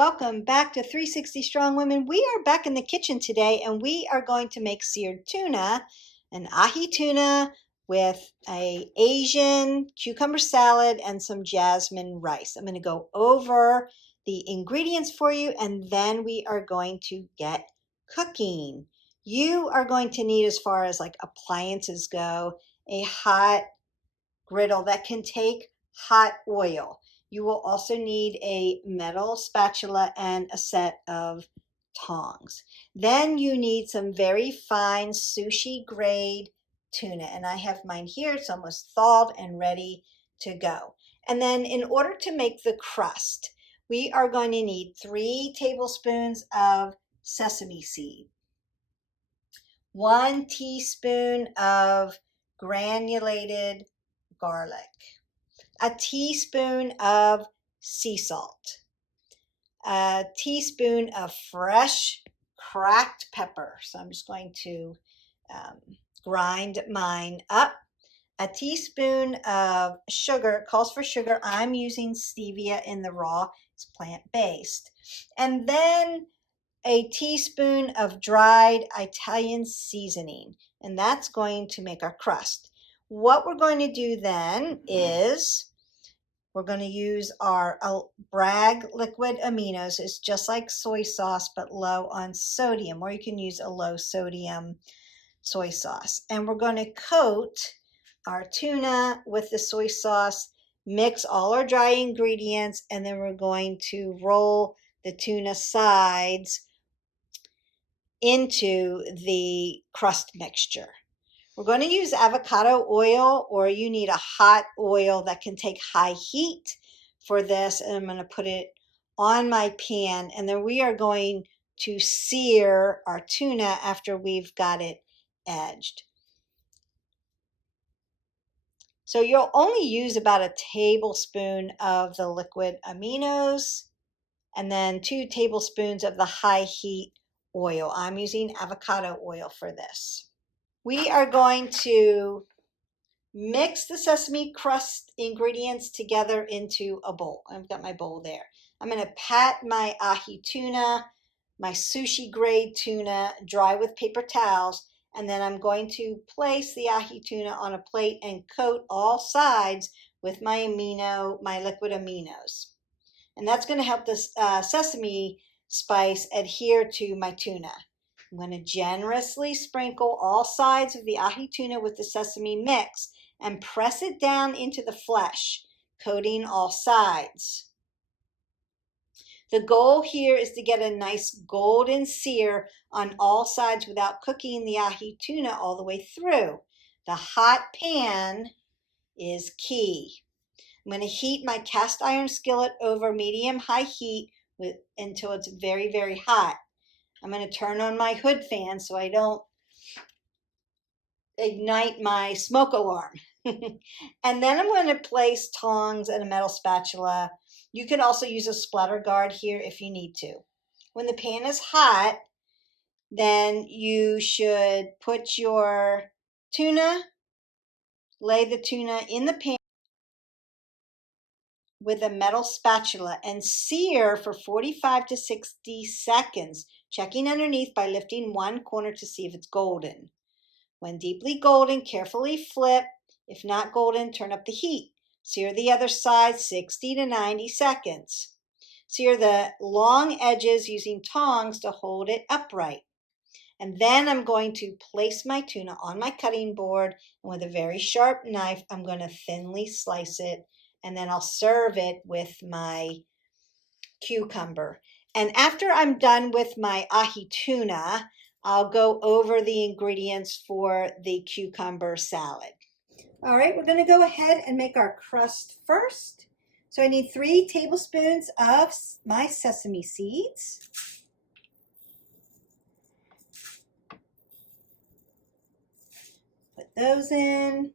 Welcome back to 360 Strong Women. We are back in the kitchen today and we are going to make seared tuna, an ahi tuna with a Asian cucumber salad and some jasmine rice. I'm going to go over the ingredients for you and then we are going to get cooking. You are going to need, as far as like appliances go, a hot griddle that can take hot oil. You will also need a metal spatula and a set of tongs. Then you need some very fine sushi grade tuna, and I have mine here. It's almost thawed and ready to go. And then in order to make the crust, we are going to need 3 tablespoons of sesame seed, 1 teaspoon of granulated garlic, a teaspoon of sea salt, a teaspoon of fresh cracked pepper. So I'm just going to grind mine up. A teaspoon of sugar. It calls for sugar. I'm using stevia in the raw. It's plant-based. And then a teaspoon of dried Italian seasoning. And that's going to make our crust. What we're going to do then is we're going to use our Bragg liquid aminos. It's just like soy sauce, but low on sodium, or you can use a low sodium soy sauce. And we're going to coat our tuna with the soy sauce, mix all our dry ingredients, and then we're going to roll the tuna sides into the crust mixture. We're going to use avocado oil, or you need a hot oil that can take high heat for this. And I'm going to put it on my pan. And then we are going to sear our tuna after we've got it edged. So you'll only use about a tablespoon of the liquid aminos and then 2 tablespoons of the high heat oil. I'm using avocado oil for this. We are going to mix the sesame crust ingredients together into a bowl. I've got my bowl there. I'm going to pat my ahi tuna, my sushi grade tuna, dry with paper towels, and then I'm going to place the ahi tuna on a plate and coat all sides with my liquid aminos. And that's going to help this sesame spice adhere to my tuna. I'm going to generously sprinkle all sides of the ahi tuna with the sesame mix and press it down into the flesh, coating all sides. The goal here is to get a nice golden sear on all sides without cooking the ahi tuna all the way through. The hot pan is key. I'm going to heat my cast iron skillet over medium-high heat until it's very, very hot. I'm going to turn on my hood fan so I don't ignite my smoke alarm. And then I'm going to place tongs and a metal spatula. You can also use a splatter guard here if you need to. When the pan is hot, then you should put your tuna, lay the tuna in the pan with a metal spatula and sear for 45 to 60 seconds, checking underneath by lifting one corner to see if it's golden. When deeply golden, carefully flip. If not golden, turn up the heat. Sear the other side 60 to 90 seconds. Sear the long edges using tongs to hold it upright. And then I'm going to place my tuna on my cutting board, and with a very sharp knife, I'm going to thinly slice it, and then I'll serve it with my cucumber. And after I'm done with my ahi tuna, I'll go over the ingredients for the cucumber salad. All right, we're going to go ahead and make our crust first. So I need 3 tablespoons of my sesame seeds. Put those in.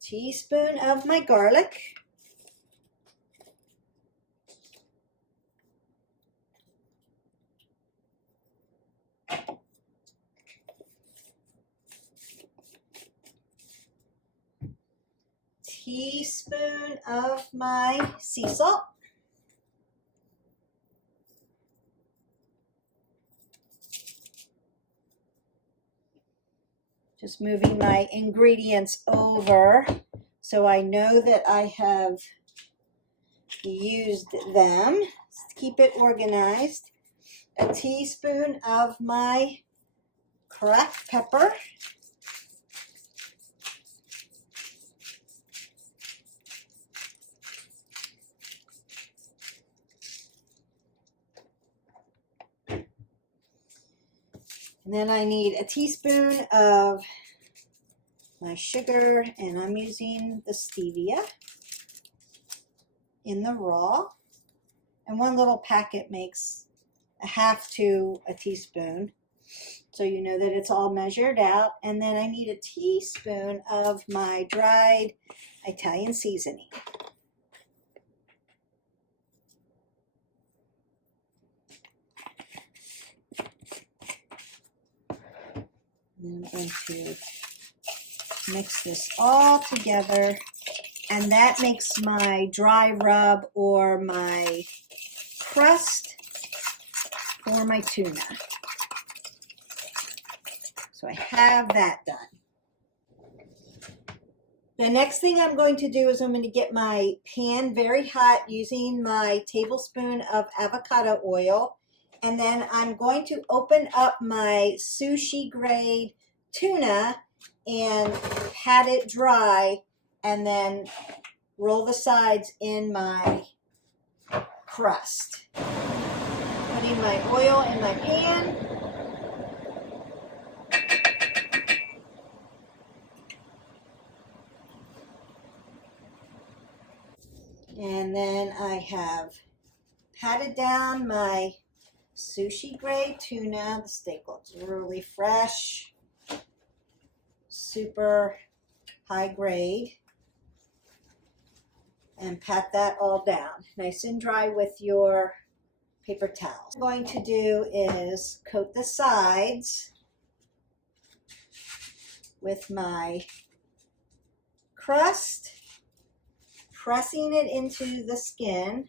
Teaspoon of my garlic. teaspoon of my sea salt. Just moving my ingredients over so I know that I have used them. Let's keep it organized. A teaspoon of my cracked pepper. And then I need a teaspoon of my sugar, and I'm using the stevia in the raw. And one little packet makes a half to a teaspoon, so you know that it's all measured out. And then I need a teaspoon of my dried Italian seasoning. And I'm going to mix this all together, and that makes my dry rub or my crust for my tuna. So I have that done. The next thing I'm going to do is I'm going to get my pan very hot using my tablespoon of avocado oil, and then I'm going to open up my sushi grade tuna and pat it dry, and then roll the sides in my crust. Putting my oil in my pan. And then I have patted down my sushi grade tuna. The steak looks really fresh, super high grade. And pat that all down, nice and dry with your paper towels. What I'm going to do is coat the sides with my crust, pressing it into the skin.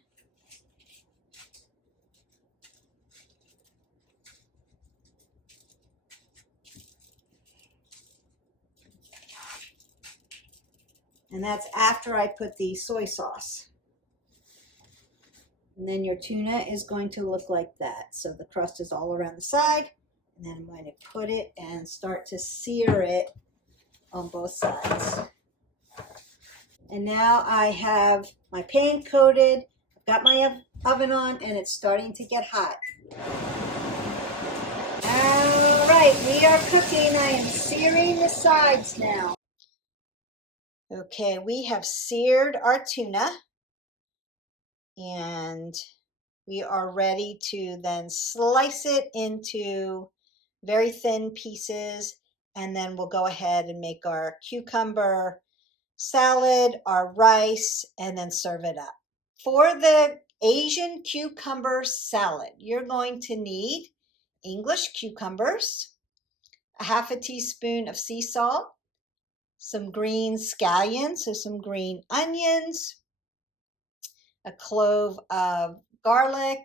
And that's after I put the soy sauce. And then your tuna is going to look like that. So the crust is all around the side. And then I'm going to put it and start to sear it on both sides. And now I have my pan coated. I've got my oven on, and it's starting to get hot. All right, we are cooking. I am searing the sides now. Okay, we have seared our tuna, and we are ready to then slice it into very thin pieces, and then we'll go ahead and make our cucumber salad, our rice, and then serve it up. For the Asian cucumber salad, you're going to need English cucumbers, a half a teaspoon of sea salt, some green scallions, so some green onions, a clove of garlic,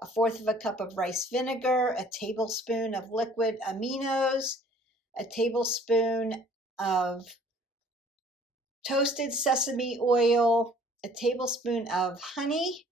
a fourth of a cup of rice vinegar, a tablespoon of liquid aminos, a tablespoon of toasted sesame oil, a tablespoon of honey,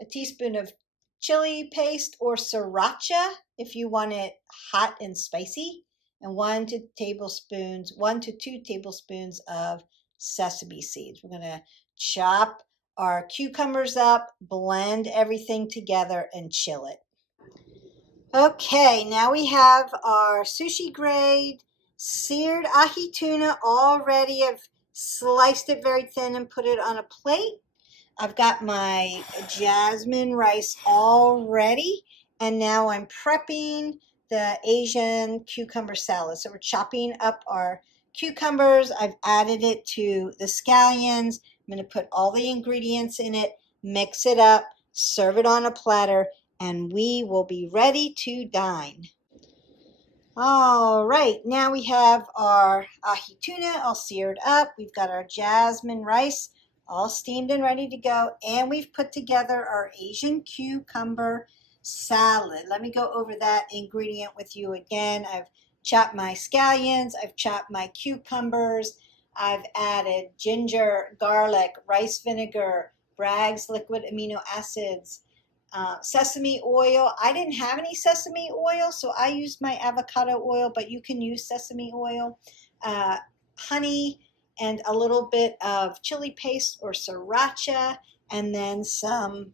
a teaspoon of chili paste or sriracha if you want it hot and spicy, and 1 to 2 tablespoons of sesame seeds. We're going to chop our cucumbers up, blend everything together, and chill it. Okay, now we have our sushi grade seared ahi tuna already. I've sliced it very thin and put it on a plate. I've got my jasmine rice all ready, and now I'm prepping the Asian cucumber salad. So we're chopping up our cucumbers. I've added it to the scallions. I'm going to put all the ingredients in it, mix it up, serve it on a platter, and we will be ready to dine. All right, now we have our ahi tuna all seared up. We've got our jasmine rice all steamed and ready to go. And we've put together our Asian cucumber salad. Let me go over that ingredient with you again. I've chopped my scallions, I've chopped my cucumbers, I've added ginger, garlic, rice vinegar, Bragg's liquid amino acids, sesame oil. I didn't have any sesame oil, so I used my avocado oil, but you can use sesame oil, honey, and a little bit of chili paste or sriracha, and then some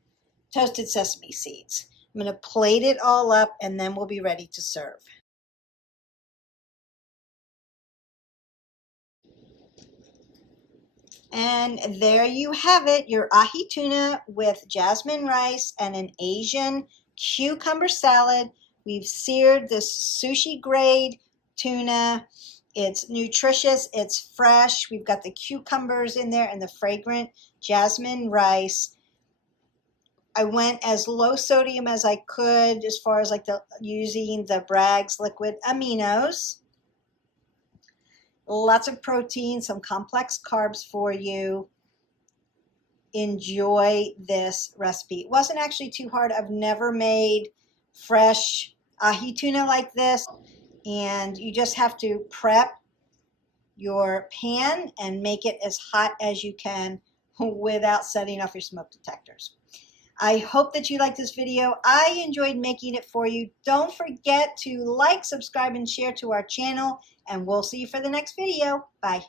toasted sesame seeds. I'm going to plate it all up, and then we'll be ready to serve. And there you have it, your ahi tuna with jasmine rice and an Asian cucumber salad. We've seared this sushi grade tuna. It's nutritious, it's fresh. We've got the cucumbers in there and the fragrant jasmine rice. I went as low sodium as I could as far as like using the Bragg's liquid aminos. Lots of protein, some complex carbs for you. Enjoy this recipe. It wasn't actually too hard. I've never made fresh ahi tuna like this, and you just have to prep your pan and make it as hot as you can without setting off your smoke detectors. I hope that you liked this video. I enjoyed making it for you. Don't forget to like, subscribe, and share to our channel, and we'll see you for the next video. Bye.